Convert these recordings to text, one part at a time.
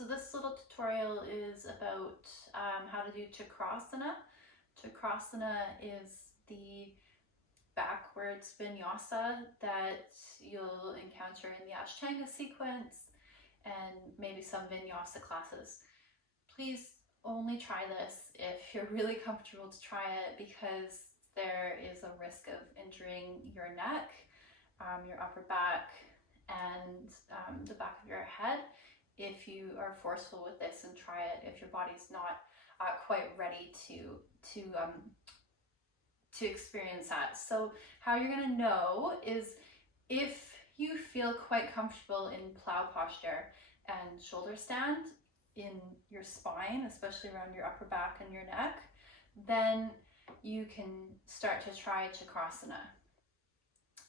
so this little tutorial is about how to do Chakrasana. Chakrasana is the backwards Vinyasa that you'll encounter in the Ashtanga sequence and maybe some Vinyasa classes. Please only try this if you're really comfortable to try it, because there is a risk of injuring your neck, your upper back, and the back of your head if you are forceful with this and try it if your body's not quite ready to experience that. So how you're going to know is if you feel quite comfortable in plow posture and shoulder stand in your spine, especially around your upper back and your neck, then you can start to try Chakrasana.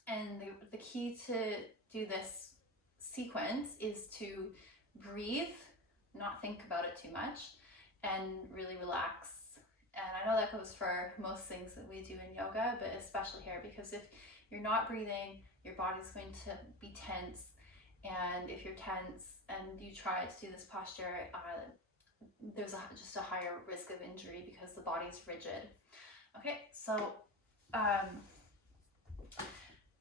And the key to do this sequence is to breathe, not think about it too much, and really relax. And I know that goes for most things that we do in yoga, but especially here, because if you're not breathing, your body's going to be tense. And if you're tense and you try to do this posture, there's just a higher risk of injury because the body's rigid. Okay, so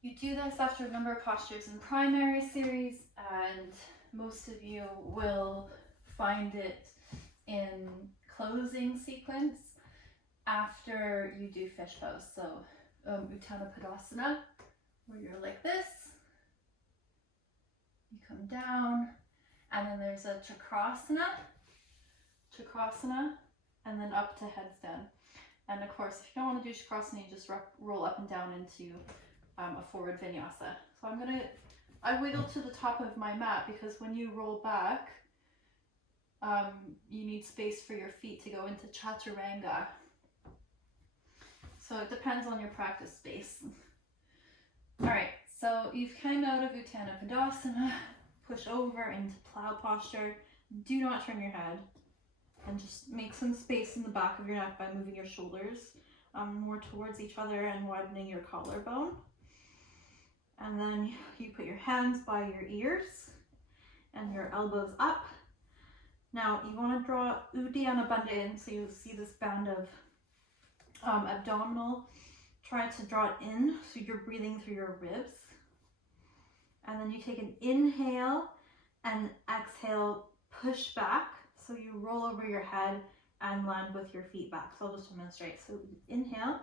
you do this after a number of postures in primary series, and most of you will find it in closing sequence after you do fish pose. So Uttanappadasana, where you're like this, you come down, and then there's a Chakrasana, and then up to headstand. And of course, if you don't want to do Chakrasana, you just roll up and down into a forward Vinyasa. So I wiggle to the top of my mat, because when you roll back, you need space for your feet to go into Chaturanga. So it depends on your practice space. All right, so you've come out of Uttanappadasana, push over into plow posture. Do not turn your head, and just make some space in the back of your neck by moving your shoulders more towards each other and widening your collarbone. And then you put your hands by your ears and your elbows up. Now you want to draw Uddiyana Bandha in, so you see this band of abdominal. Try to draw it in so you're breathing through your ribs. And then you take an inhale and exhale, push back. So you roll over your head and land with your feet back. So I'll just demonstrate. So inhale.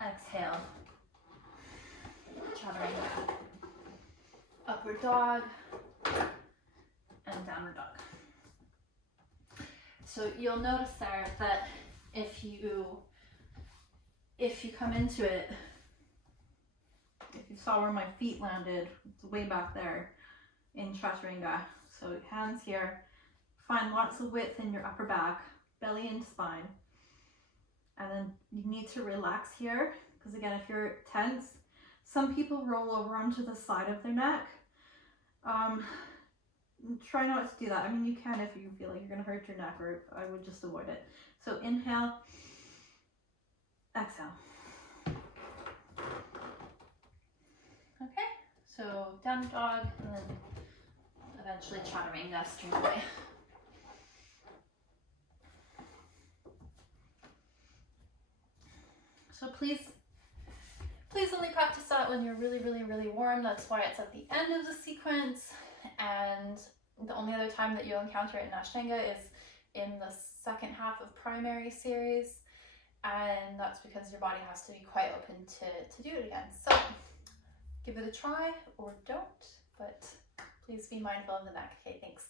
Exhale. Chaturanga. Upward dog and downward dog. So you'll notice there that if you come into it, if you saw where my feet landed, it's way back there in Chaturanga. So hands here, find lots of width in your upper back, belly into spine. And then you need to relax here, because again, if you're tense, some people roll over onto the side of their neck. Try not to do that. I mean, you can if you feel like you're going to hurt your neck, or I would just avoid it. So inhale, exhale. Okay, so downward dog, and then eventually Chaturanga straight away. So please only practice that when you're really, really, really warm. That's why it's at the end of the sequence. And the only other time that you'll encounter it in Ashtanga is in the second half of primary series. And that's because your body has to be quite open to do it again. So give it a try or don't, but please be mindful of the neck. Okay, thanks.